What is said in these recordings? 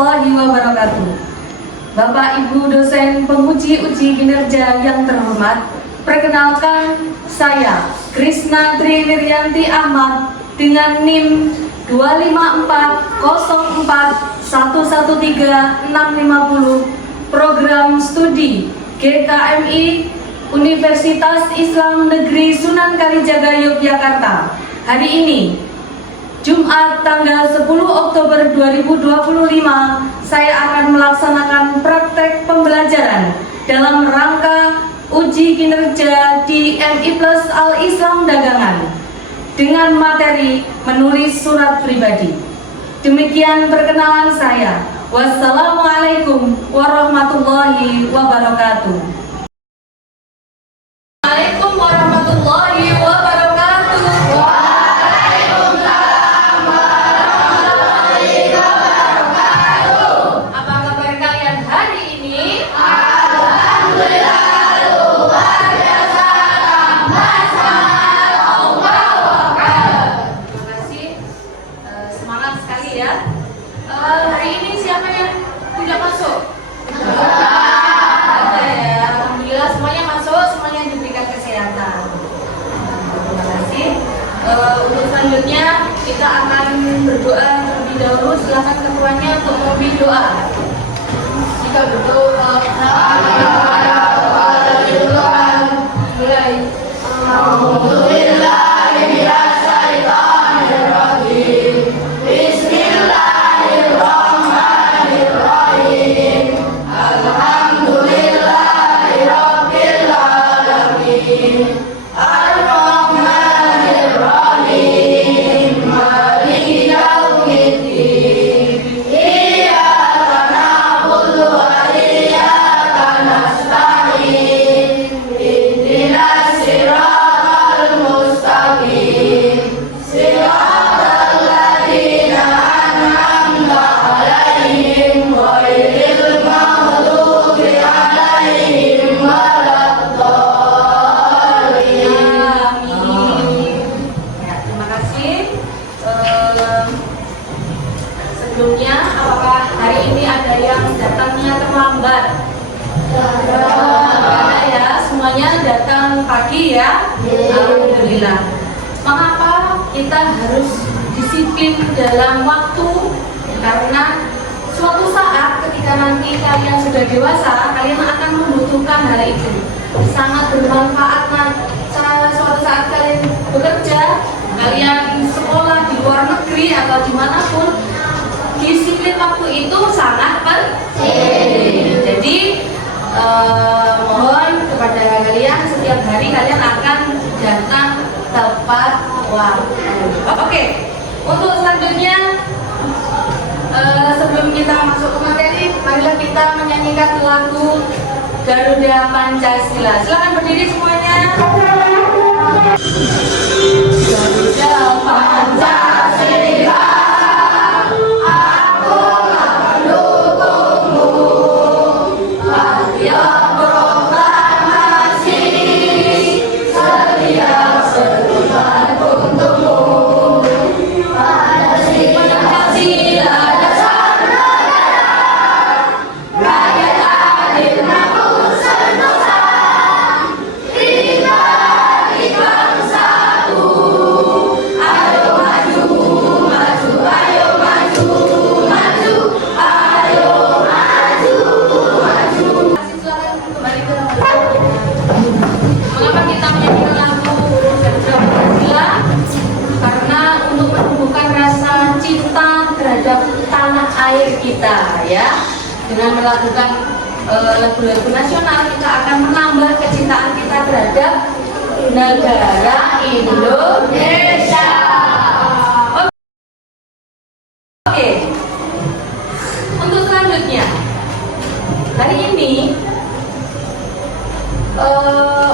warahmatullahi wabarakatuh. Bapak Ibu dosen penguji uji kinerja yang terhormat, perkenalkan saya Krisna Tri Wiryanti Ahmad dengan NIM 25404113650 Program Studi GKMI Universitas Islam Negeri Sunan Kalijaga Yogyakarta. Hari ini Jumat tanggal 10 Oktober 2025, saya akan melaksanakan praktek pembelajaran dalam rangka uji kinerja di MI Plus Al-Islam Dagangan dengan materi menulis surat pribadi. Demikian perkenalan saya. Wassalamualaikum warahmatullahi wabarakatuh. Waalaikumsalam warahmatullahi wabarakatuh. Untuk selanjutnya kita akan berdoa terlebih dahulu. Silakan ketuanya untuk memimpin doa. Jika berdoa, mulai. Sebelumnya, apakah hari ini ada yang datangnya terlambat? Karena ya, semuanya datang pagi ya. Alhamdulillah. Mengapa kita harus disiplin dalam waktu? Karena suatu saat ketika nanti kalian sudah dewasa, kalian akan membutuhkan hal itu. Sangat bermanfaat suatu saat kalian bekerja, kalian sekolah di luar negeri atau dimanapun. Disiplin waktu itu sangat penting. Jadi mohon kepada kalian setiap hari kalian akan datang tepat waktu. Oke. Untuk selanjutnya sebelum kita masuk ke materi, marilah kita menyanyikan lagu Garuda Pancasila. Silakan berdiri semuanya. Garuda Pancasila. Kita ya, dengan melakukan lagu-lagu nasional, kita akan menambah kecintaan kita terhadap negara Indonesia. Oke. Untuk selanjutnya, hari ini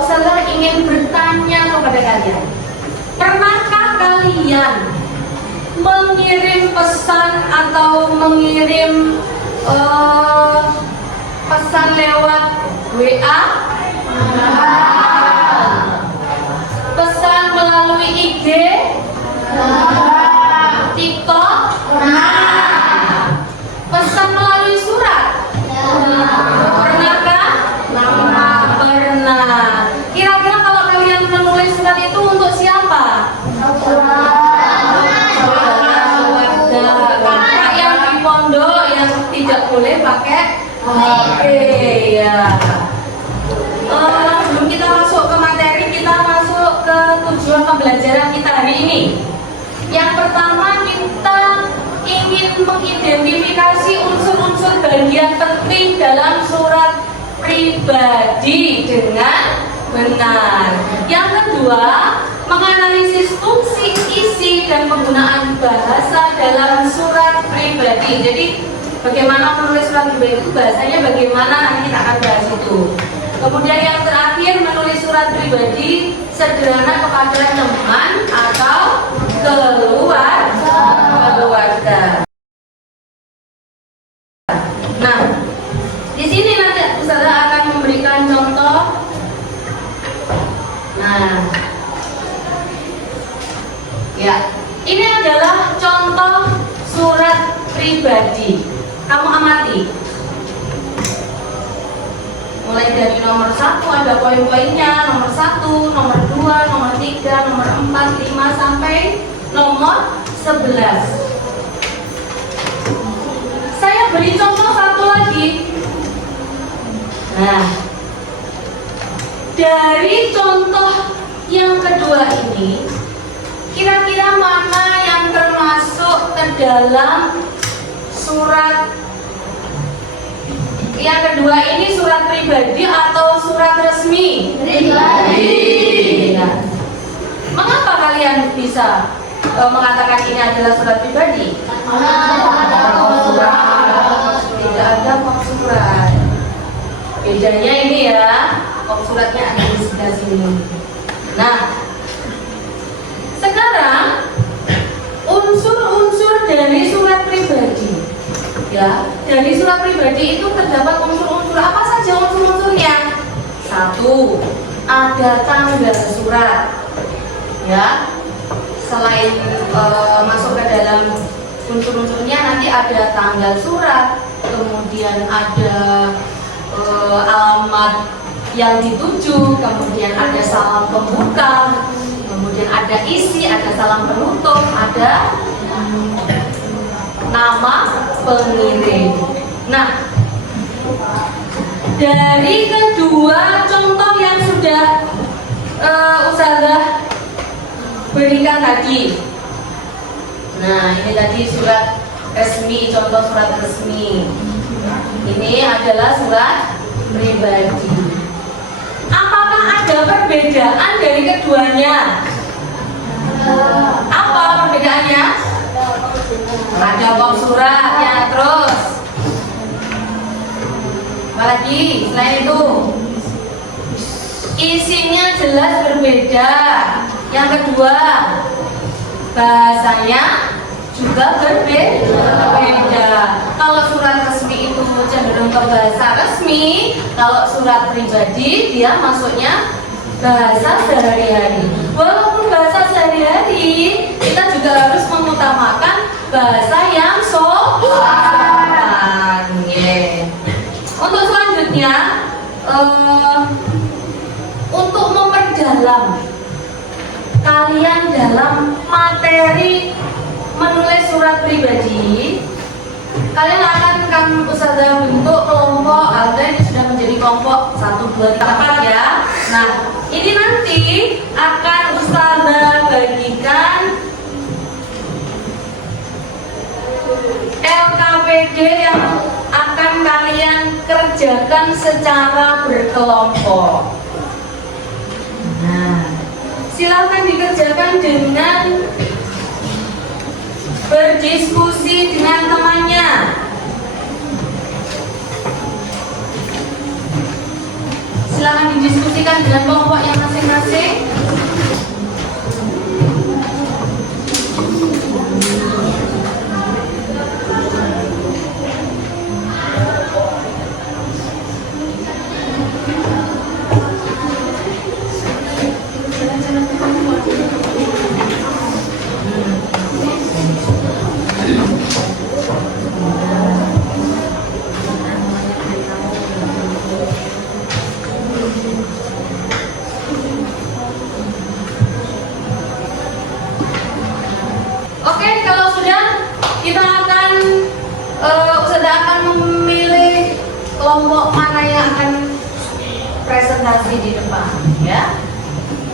Ustazah ingin bertanya kepada kalian, pernahkah kalian mengirim pesan atau mengirim pesan lewat WA, pesan melalui IG, TikTok, pesan boleh pakai HP ya. Sebelum kita masuk ke materi, kita masuk ke tujuan pembelajaran kita hari ini. Yang pertama, kita ingin mengidentifikasi unsur-unsur bagian penting dalam surat pribadi dengan benar. Yang kedua, menganalisis fungsi, isi, dan penggunaan bahasa dalam surat pribadi. Jadi, bagaimana menulis surat pribadi itu bahasanya bagaimana, nanti kita akan bahas itu. Kemudian yang terakhir, menulis surat pribadi sederhana kepada teman atau keluarga. Nah, di sini nanti Ustazah akan memberikan contoh. Nah, ya, ini adalah contoh surat pribadi. Kamu amati. Mulai dari nomor 1 ada poin-poinnya, nomor 1, nomor 2, nomor 3, nomor 4, 5 sampai nomor 11. Saya beri contoh satu lagi. Nah, dari contoh yang kedua ini, kira-kira mana yang termasuk ke dalam surat yang kedua ini, surat pribadi atau surat resmi? Pribadi. Ya. Mengapa kalian bisa mengatakan ini adalah surat pribadi? Tidak ada kop surat. Bedanya ini ya, kop suratnya ada di sebelah sini. Nah, sekarang unsur-unsur dari surat pribadi. Ya, dari surat pribadi itu terdapat unsur-unsur apa saja unsur-unsurnya? 1. Ada tanggal surat. Ya, selain masuk ke dalam unsur-unsurnya, nanti ada tanggal surat, kemudian ada alamat yang dituju, kemudian ada salam pembuka, kemudian ada isi, ada salam penutup, ada nama pengirim. Nah, dari kedua contoh yang sudah Ustazah berikan tadi. Nah, ini tadi surat resmi, contoh surat resmi. Ini adalah surat pribadi. Apakah ada perbedaan dari keduanya? Apa perbedaannya? Ada kop suratnya, terus apa lagi selain itu? Isinya jelas berbeda. Yang kedua, bahasanya juga berbeda. Kalau surat resmi itu cenderung ke bahasa resmi, kalau surat pribadi dia masuknya bahasa sehari-hari. Walaupun bahasa sehari-hari, kita juga harus mengutamakan bahasa yang sopan. Untuk selanjutnya, untuk memperdalam kalian dalam materi menulis surat pribadi, kalian akan Ustazah bentuk kelompok. Ada ini sudah menjadi kelompok 1, 2, 3, 4 ya. Nah, ini nanti akan Ustazah bagikan LKPD yang akan kalian kerjakan secara berkelompok. Nah, silakan dikerjakan dengan berdiskusi dengan temannya. Silakan didiskusikan dengan kelompok yang masing-masing. kasih di depan, ya.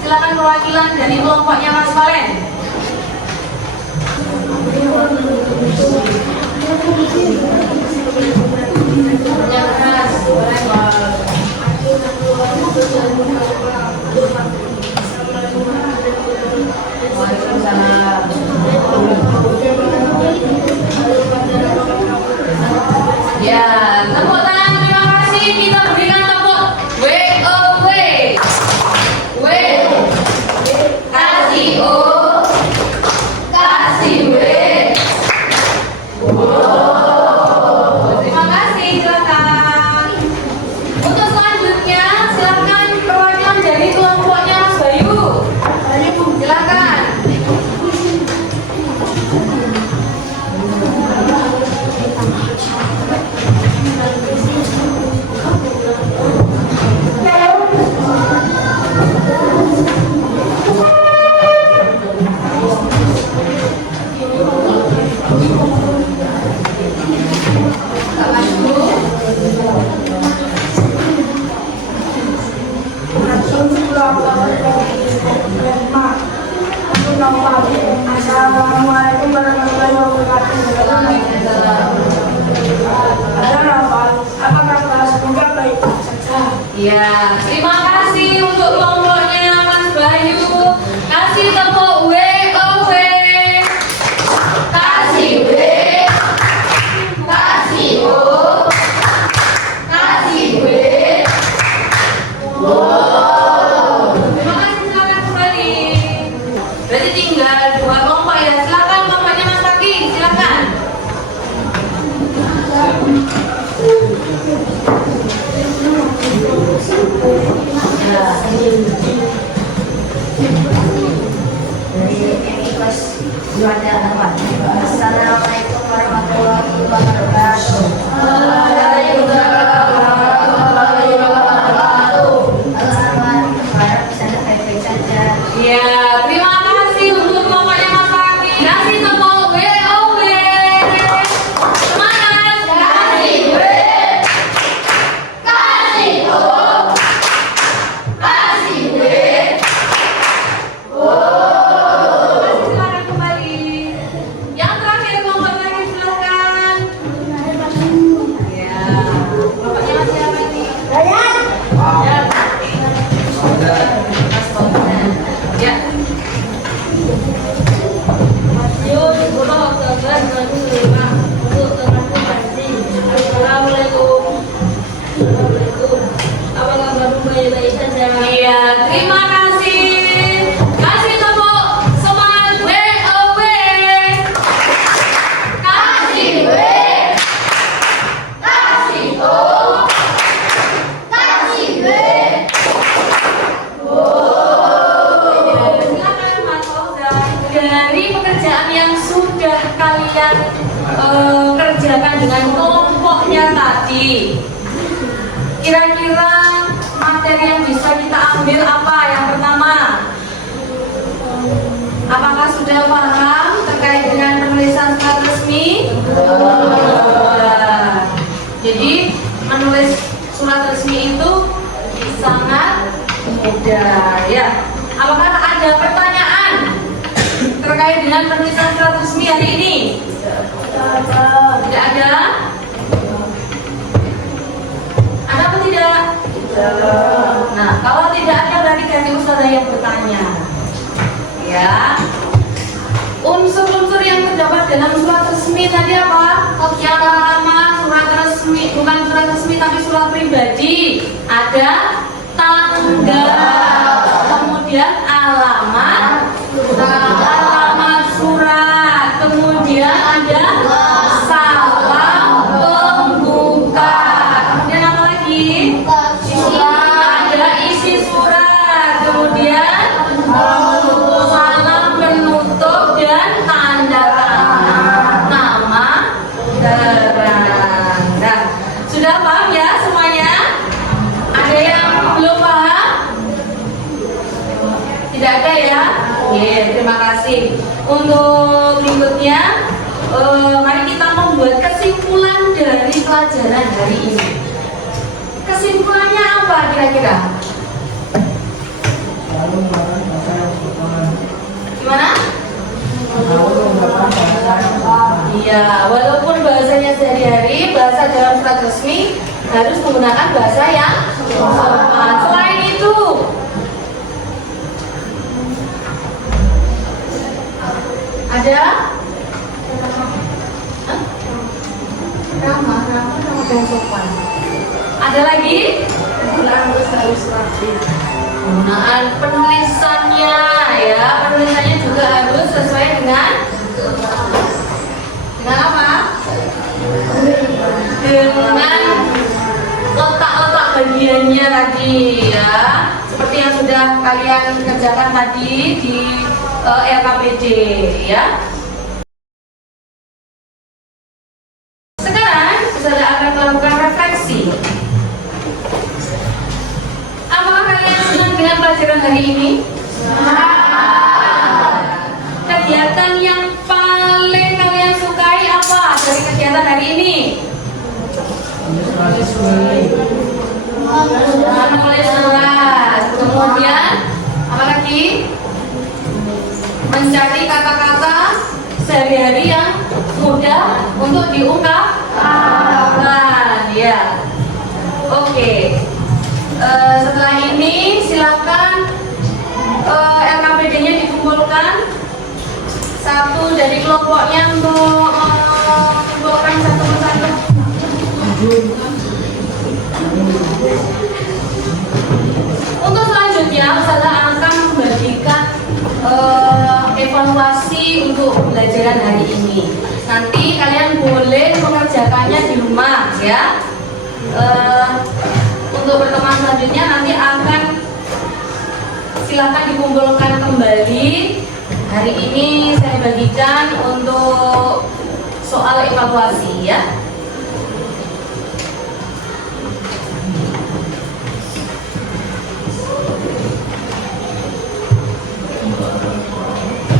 Silakan perwakilan dari kelompoknya Mas Valen. Yang keras, boleh Mas. Waalaikumsalam. Ya, tepuk tangan, terima kasih. Kita berikan tepuk WOW. W, kasih O, kasih W. Wow. Terima kasih, silakan. Untuk selanjutnya, silakan perwakilan dari kelompoknya Mas Bayu. Silakan. Assalamualaikum warahmatullahi wabarakatuh. Apakah kelas semoga baik saja? Ya, terima kasih untuk kelompoknya Mas Bayu. Kasih tepuk WOW. Kasih W, kasih O, kasih W. Wow. Terima kasih, silakan kembali. Berarti tinggal 2 kelompok ya. Silakan kelompoknya Mas Pagi, silakan. Ya. Assalamualaikum warahmatullahi wabarakatuh. Ya, terima kasih untuk kelompoknya Mas Pagi. Kasih tepuk WOW. Semangat. Kasih W, kasih O, kasih W. Wow. Silakan kembali. Yang terakhir kelompok lagi, silakan. Ya, kelompoknya Mas siapa ini? Ya. Ya. Iya, terima kasih. Kasih tepuk semangat WOW. Kasih W, kasih O, kasih W. Silakan Mas Fauzan. Dari pekerjaan yang sudah kalian kerjakan dengan kelompoknya tadi, kira-kira materi yang bisa kita ambil apa? Yang pertama, apakah sudah paham terkait dengan penulisan surat resmi? Jadi menulis surat resmi itu sangat mudah, ya. Apakah ada pertanyaan terkait dengan penulisan surat resmi hari ini? Tidak ada? Ada atau tidak? Nah, kalau tidak ada berarti ganti ustazah yang bertanya. Ya. Unsur-unsur yang terdapat dalam surat resmi tadi apa? Yang pertama surat resmi, bukan surat resmi tapi surat pribadi. Ada tanggal, kemudian alamat surat, kemudian ada salam pembuka. Kemudian apa lagi? Ada isi surat, kemudian salam penutup dan tanda tangan, nama terang. Nah, sudah paham ya semuanya? Ada yang belum paham? Tidak ada ya? Oke, terima kasih. Untuk berikutnya, mari kita membuat kesimpulan dari pelajaran hari ini. Kesimpulannya apa kira-kira? selalu menggunakan bahasa yang sopan. Gimana? Selalu menggunakan bahasa yang sopan. Iya, walaupun bahasanya sehari-hari, bahasa dalam surat resmi harus menggunakan bahasa yang sopan. Selain itu, ada Hah? Ramah dan sopan. Ada lagi? Harus rapi. Penggunaan penulisannya ya, penulisannya juga harus sesuai dengan apa? Dengan letak-letak bagiannya tadi ya, seperti yang sudah kalian kerjakan tadi di LKPD ya. Sekarang saya akan melakukan refleksi. Apakah kalian senang dengan pelajaran hari ini? Kegiatan yang paling kalian sukai apa dari kegiatan hari ini? Menulis surat. Kemudian apa lagi? Mencari kata-kata sehari-hari yang mudah untuk diungkapkan. Ya. Oke. Setelah ini silakan LKPD-nya dikumpulkan. Satu dari kelompoknya untuk mengumpulkan satu persatu. Untuk selanjutnya saya akan membagikan evaluasi untuk pembelajaran hari ini. Nanti kalian boleh mengerjakannya di rumah ya. Untuk pertemuan selanjutnya nanti akan silakan dikumpulkan kembali. Hari ini saya bagikan untuk soal evaluasi ya.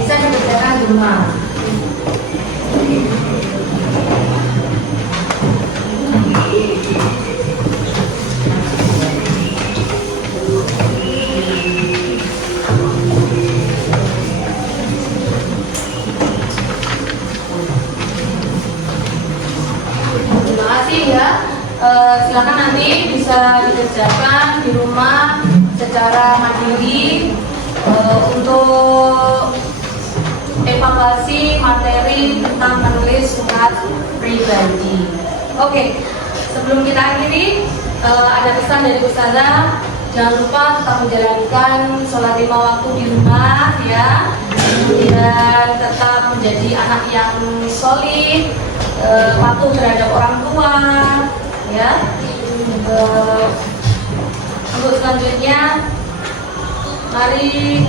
Bisa dikerjakan di rumah. Silakan nanti bisa dikerjakan di rumah secara mandiri untuk evaluasi materi tentang menulis surat pribadi. Oke, sebelum kita akhiri ada pesan dari Ustazah. Jangan lupa tetap menjalankan sholat 5 waktu di rumah ya. Kemudian tetap menjadi anak yang solih, patuh terhadap orang tua ya. Untuk selanjutnya materi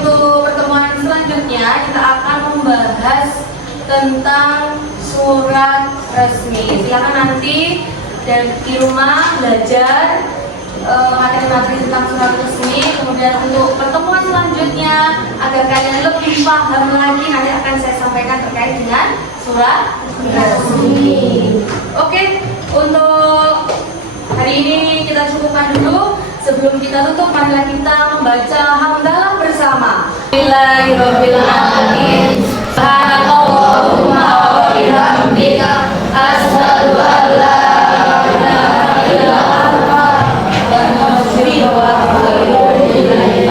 untuk pertemuan selanjutnya kita akan membahas tentang surat resmi. Silakan nanti dan di rumah belajar materi-materi tentang surat resmi. Kemudian untuk pertemuan selanjutnya agar kalian lebih paham lagi nanti akan saya sampaikan terkait dengan surat resmi. Oke, untuk hari ini kita cukupkan dulu. Sebelum kita tutup, marilah kita membaca hamdalah bersama. Bismillahirrahmanirrahim. Subhanallahumma wa bihamdika asyhadu an la ilaha illa anta astaghfiruka wa atubu ilaik.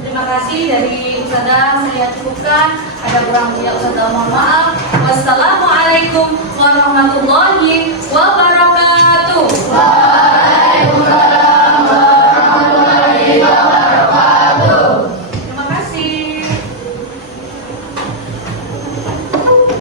Terima kasih dari Ustazah, saya cukupkan. Ada kurang lebihnya Ustazah mohon maaf. Wassalamualaikum warahmatullahi wabarakatuh.